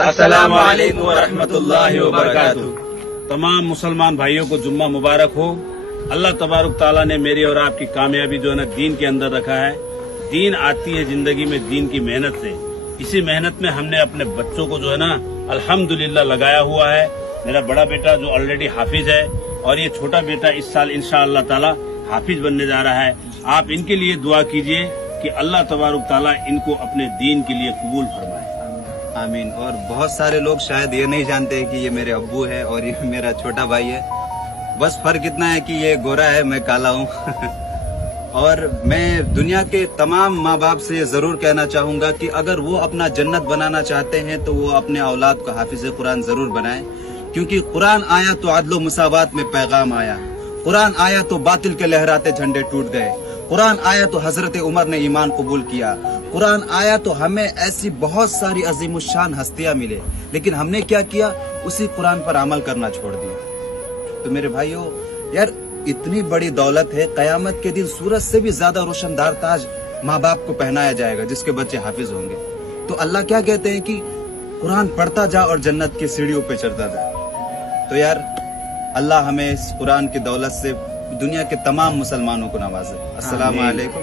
अस्सलाम वालेकुम रहमतुल्लाहि व बरकातुहू। तमाम मुसलमान भाइयों को जुम्मा मुबारक हो। अल्लाह तबारक ताला ने मेरी और आपकी कामयाबी जो है ना दीन के अंदर रखा है। दीन आती है जिंदगी में दीन की मेहनत से। इसी मेहनत में हमने अपने बच्चों को जो है ना अल्हम्दुलिल्लाह लगाया हुआ है। मेरा बड़ा बेटा जो ऑलरेडी हाफिज है और ये छोटा बेटा इस साल इंशाअल्लाह ताला हाफिज बनने जा रहा है। आप इनके लिए दुआ कीजिए कि अल्लाह तबारक ताला इनको अपने दीन के लिए कबूल फरमाए। आमीन। और बहुत सारे लोग शायद ये नहीं जानते कि ये मेरे अब्बू है और ये मेरा छोटा भाई है। बस फर्क इतना है कि ये गोरा है, मैं काला हूँ। और मैं दुनिया के तमाम माँ बाप से ये जरूर कहना चाहूंगा कि अगर वो अपना जन्नत बनाना चाहते हैं तो वो अपने औलाद को हाफिज कुरान जरूर बनाएं, क्योंकि कुरान आया तो अदल व मुसावात में पैगाम आया। कुरान आया तो बातिल के लहराते झंडे टूट गए। कुरान आया तो हजरत उमर ने ईमान कबूल किया। कुरान आया तो हमें ऐसी बहुत सारी अजीमुशान हस्तियां मिले, लेकिन हमने क्या किया, उसी कुरान पर अमल करना छोड़ दिया। तो मेरे भाइयों यार, इतनी बड़ी दौलत है, कयामत के दिन सूरज से भी ज्यादा रोशनदार ताज माँ बाप को पहनाया जाएगा जिसके बच्चे हाफिज होंगे। तो अल्लाह क्या कहते हैं कि कुरान पढ़ता जा और जन्नत की सीढ़ियों पे चढ़ता जा। तो यार अल्लाह हमें इस कुरान की दौलत से दुनिया के तमाम मुसलमानों को नवाजे। अस्सलाम वालेकुम।